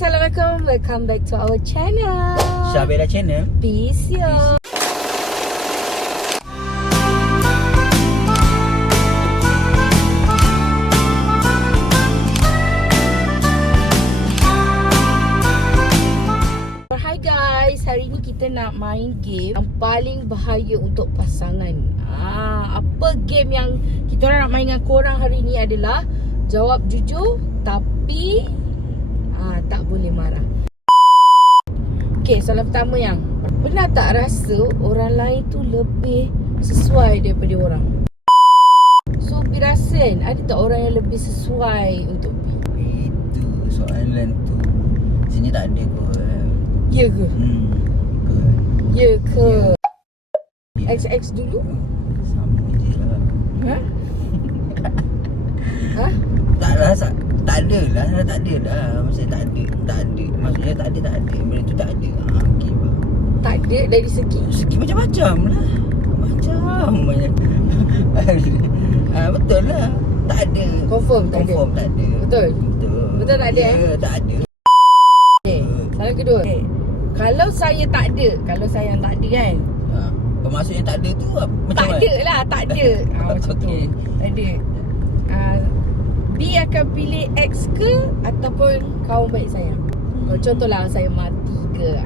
Assalamualaikum. Welcome back to our channel. Syabela Channel. Peace yo. Hi guys, hari ni kita nak main game yang paling bahaya untuk pasangan. Apa game yang kita orang nak main dengan korang hari ni adalah jawab jujur tapi tak boleh marah. Okay, soalan pertama yang pernah tak rasa orang lain tu lebih sesuai daripada orang? So, Pi rasa kan ada tak orang yang lebih sesuai untuk Pi? Itu soalan tu sini tak ada kot. Ya ke? Kot. Ya ke? Ya. XX dulu? Sama je lah. Ha? Ha? Tak lah, tak ada lah. Tak ada lah. Maksudnya tak ada. Tak ada. Maksudnya tak ada. Benda tu tak ada. Okay bah. Tak ada dari segi Segi macam-macam lah. Macam banyak. Betul lah. Tak ada. Confirm tak ada? Confirm tak ada. Betul? Betul. Betul tak ada, Ya, tak ada. Okay, soalan kedua. Okay. Kalau saya tak ada, kalau saya yang tak ada kan, Bermaksudnya tak ada tu macam tak mana? ada lah, tak ada. Macam tu. Okey. Tak ada. B akan pilih X ke ataupun kawan baik saya? Kalau contohlah saya mati ke,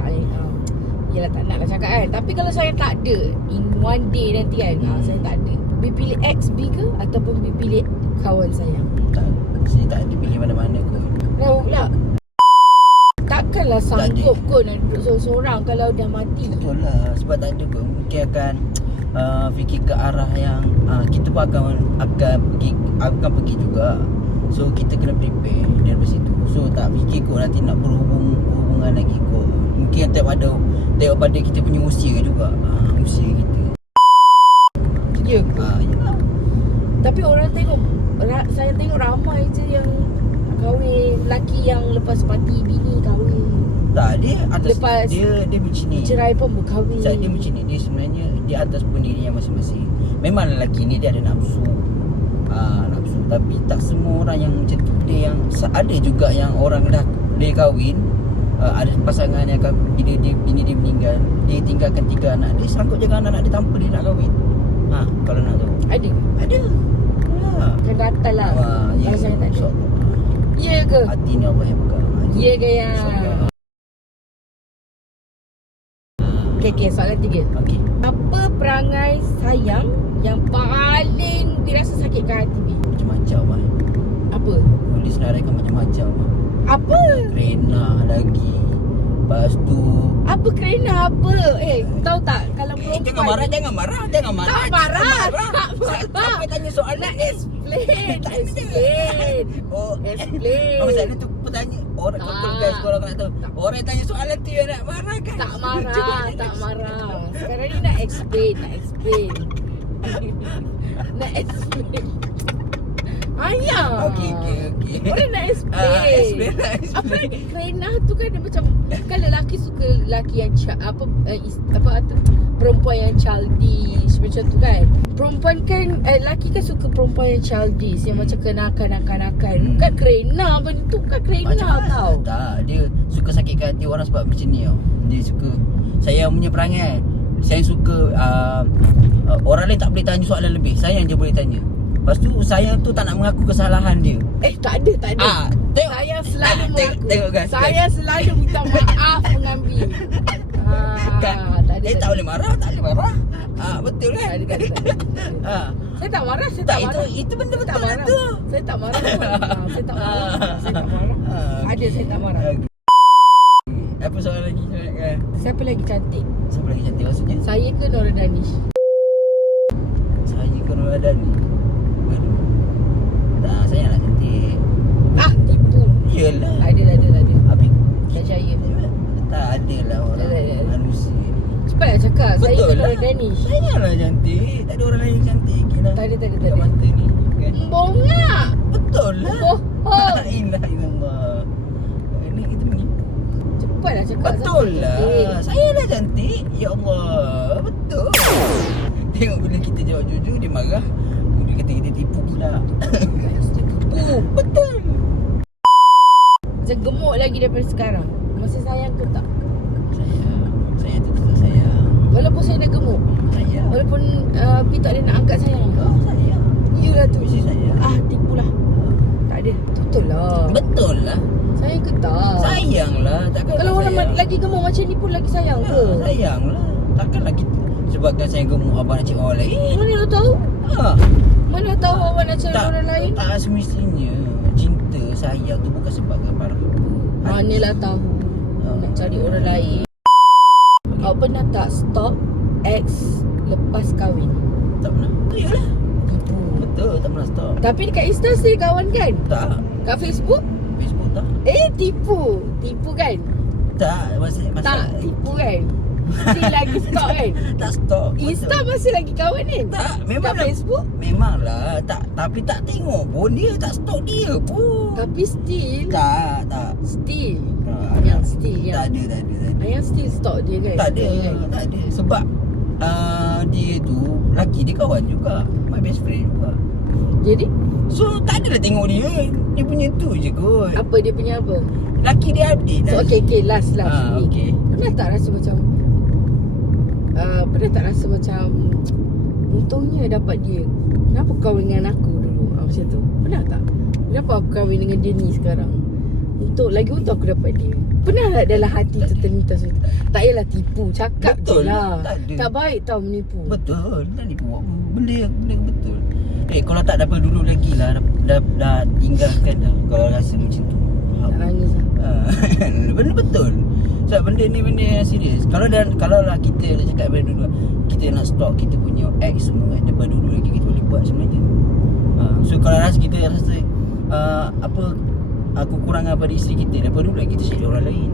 yelah tak nak lah cakap kan. Tapi kalau saya tak ada, in one day nanti kan, saya tak ada, B pilih X, B ke ataupun B pilih kawan saya? Tak, saya tak ada pilih mana-mana kot. Tahu pula. Takkanlah sanggup kot nak duduk seorang-seorang kalau dah mati. Betul lah, sebab tak ada kot. Mungkin akan fikir ke arah yang kita pun akan pergi juga. So kita kena prepare dari situ. So tak fikir kot nanti nak berhubungan lagi kot. Mungkin tengok pada kita punya usia juga. Usia kita. Ya ke? Ya. Tapi orang tengok, saya tengok ramai je yang kahwin, lelaki yang lepas parti bini kahwin. Tak, dia atas Lepas dia macam ni. cerai pun berkahwin. Dia macam ni. Dia sebenarnya dia atas pendirian masing-masing. Memang lelaki ni dia ada nafsu. Nafsu. Tapi tak semua orang yang macam tu. Dia yang ada juga yang orang dah dia kahwin, ada pasangan yang bila bini dia meninggal, dia tinggalkan 3 anak. Dia sangkut jaga anak dia tanpa dia nak kahwin. Kalau nak tahu. Ada. Akan datang lah. Ya. Kalau saya tak ada. InsyaAllah. Ya ke? Hati ni Allah yang pegang. Ya ke ya? InsyaAllah. Okay, soalan 3. Okey. Apa perangai sayang yang paling dirasa sakitkan hati ni? Macam-macam lah. Apa? Boleh senaraikan macam-macam lah. Apa? Kerena lagi. Lepas tu Apa kerana apa? Tahu tak kalau perempuan Jangan marah. Tak marah. Sampai tanya soalan ni. Explain. Explain. Masalah tu bertanya. Orang guys, korang nak tahu. Orang yang tanya soalan tu yang nak marah kan? Tak marah. Sekarang ni nak explain. Nak explain. Ayah. Okey. Orang nak explain. Explain. Apa lagi kerana tu kan dia macam, kan lelaki suka lelaki yang perempuan yang childish macam tu kan. Perempuan kan lelaki kan suka perempuan yang childish, yang macam kenakan. Bukan kerana benda tu, bukan kerana tau. Tak, dia suka sakitkan hati orang sebab macam ni tau. Dia suka, saya punya perangai, saya suka orang lain tak boleh tanya soalan lebih, saya yang je boleh tanya. Lepas tu saya tu tak nak mengaku kesalahan dia. Tak ada. Tengok. Saya selalu mengaku. Tengok guys. Saya selalu minta maaf mengambil. Tak boleh marah. Betul kan? Tak ada. Saya tak marah. Itu benda betul tak marah. tu. Saya tak marah. Saya tak marah. Ada saya tak marah. Apa soalan lagi kan? Siapa lagi cantik? Siapa lagi cantik maksudnya? Saya ke Nora Danish? Saya ke Nora Danish? Aduh. Tak, saya nak cantik. Tipu. Yelah. Tak ada. Habis Tak percaya. tak ada lah orang manusia ni. Cepatlah cakap. Saya Betul ke Nora lah. Danish? Saya lah cantik. Tak ada orang lain yang cantik lah. Tak ada. Dekat mata ni kan? Bongak. Betul lah. Bohong. La ilaha illallah. Ini kita menipu. Cepatlah cakap. Betul siapa lah. cantik. Saya lah cantik. Ya Allah. Betul. Tengok bila kita jawab jujur dia marah. Dia kata kita tipu pula. Tipu. Betul. Macam Macam gemuk lagi daripada sekarang. Masih sayang ke tak? Saya tu tetap sayang. Walaupun saya dah gemuk. Sayang. Walaupun Pi tak ada nak angkat sayang. Oh, sayang. Yelah tu. Mesti sayang. Tipulah. Tak ada. Betul lah. Betul lah. Sayang ke tak? Sayang lah. Takkan Kalau tak orang sayang. lagi gemuk macam ni pun lagi sayang ke? Sayang lah. Takkanlah kita sebabkan saya gemuk abang nak cari orang lain. Mana lu tahu? Ha. Mana tahu awak nak cari orang lain? Tak semestinya cinta sayang tu bukan sebabkan para. Manalah tahu nak cari orang lain. Awak pernah tak stop ex lepas kahwin? Tak pernah. Yalah. Tipu. Betul, tak pernah stop. Tapi dekat Insta still kawan kan? Tak. Kat Facebook? Facebook tak. Tipu. Tipu kan? Tak, masih Tak, tipu kan? Still lagi stop kan? Tak stop. Insta betul. masih lagi kawan kan? Tak, Kat memang Facebook? Memanglah, tak, tapi tak tengok pun dia, tak stalk dia pun. Tapi still Tak. Still Tak, Yang still tak yang ada. Yang still stalk dia kan? Tak ada, Kan? tak ada. Sebab dia tu, laki dia kawan juga. My best friend juga. Jadi So, tak adalah tengok dia. Dia punya tu je kot. apa dia punya apa? Laki dia update So dah. okay last ni. Okay. Pernah tak rasa macam untungnya dapat dia. Kenapa kahwin dengan aku dulu? Macam tu. Pernah tak? Kenapa aku kahwin dengan dia ni sekarang? Untung aku dapat dia. Pernah tak dalam hati tu terlintas macam tu? Tak payahlah tipu. Cakap Betul, je lah. tak ada. Tak baik tau menipu. Betul. Dah ni buat benda betul. Kalau tak dapat dulu lagi lah. Dah tinggalkan dah. Kalau rasa macam tu. Tak nangis lah. Benda betul. Sebab benda ni benda yang serius. Kalau lah kita dah cakap daripada dulu, kita nak stop kita punya ex semua kan, daripada dulu lagi kita boleh buat sebenarnya. So kalau kita rasa aku kurangan pada isteri kita, daripada dulu lagi kita share orang lain.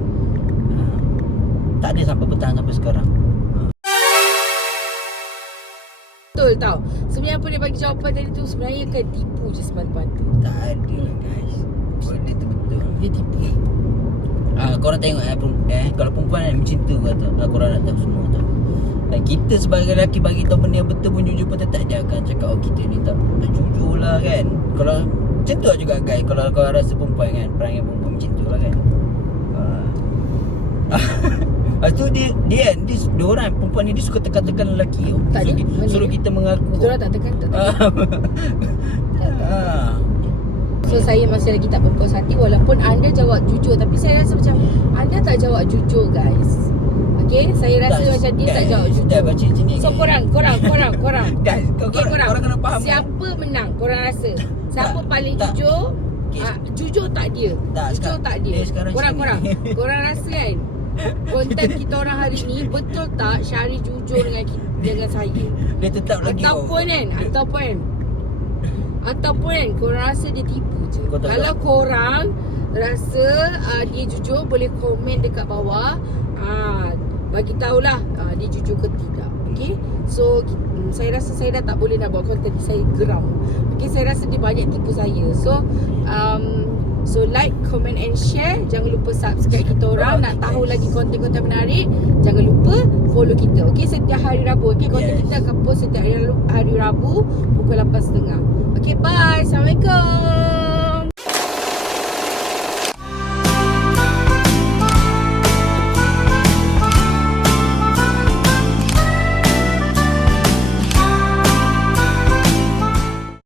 Tak ada sampai bertahan sampai sekarang. Betul tau. Sebenarnya apa dia bagi jawapan tadi tu sebenarnya kan tipu je semata-mata. Tak ada lah guys. Benda tu betul. Dia tipu. Korang tengok kalau perempuan yang mencinta kata, korang nak tahu semua tau. Kita sebagai lelaki bagi tahu benda yang betul pun jujur pun tetap dia akan cakap kita ni tak jujur lah kan. Kalau macam tu lah juga guys. Kalau korang rasa perempuan kan, perangai perempuan macam tu lah kan. Lepas tu dia orang perempuan ni dia suka tekan-tekan lelaki tau. Tak ada. Suruh kita mengaku. Betul lah tak tekan. Ah. So saya masih lagi tak berpuas hati walaupun anda jawab jujur. Tapi saya rasa macam anda tak jawab jujur guys. Okay, saya rasa Tak, macam dia tak guys, jawab dah jujur. baca macam ni, So guys. korang Guys, Okay, korang kena faham. siapa menang korang rasa? Siapa Tak, paling tak. jujur? Okay. Jujur tak dia? Tak, Jujur sekarang- tak dia? sekarang Korang macam ni. korang rasa kan konten kita orang hari ni betul tak Syahri jujur dengan saya? Dia tetap lagi Ataupun kan korang rasa dia tipu je. Kau tak Kalau korang rasa dia jujur, boleh komen dekat bawah. Bagi tahulah dia jujur ke tidak. Okay. So saya rasa saya dah tak boleh nak buat konten ni. Saya geram. Okay, saya rasa dia banyak tipu saya. So like, comment and share. Jangan lupa subscribe kita orang. Nak tahu lagi konten-konten menarik, jangan lupa follow kita. Okay, setiap hari Rabu. Okay, konten Yes. kita akan post setiap hari Rabu pukul 8.30. Okay, bye. Assalamualaikum.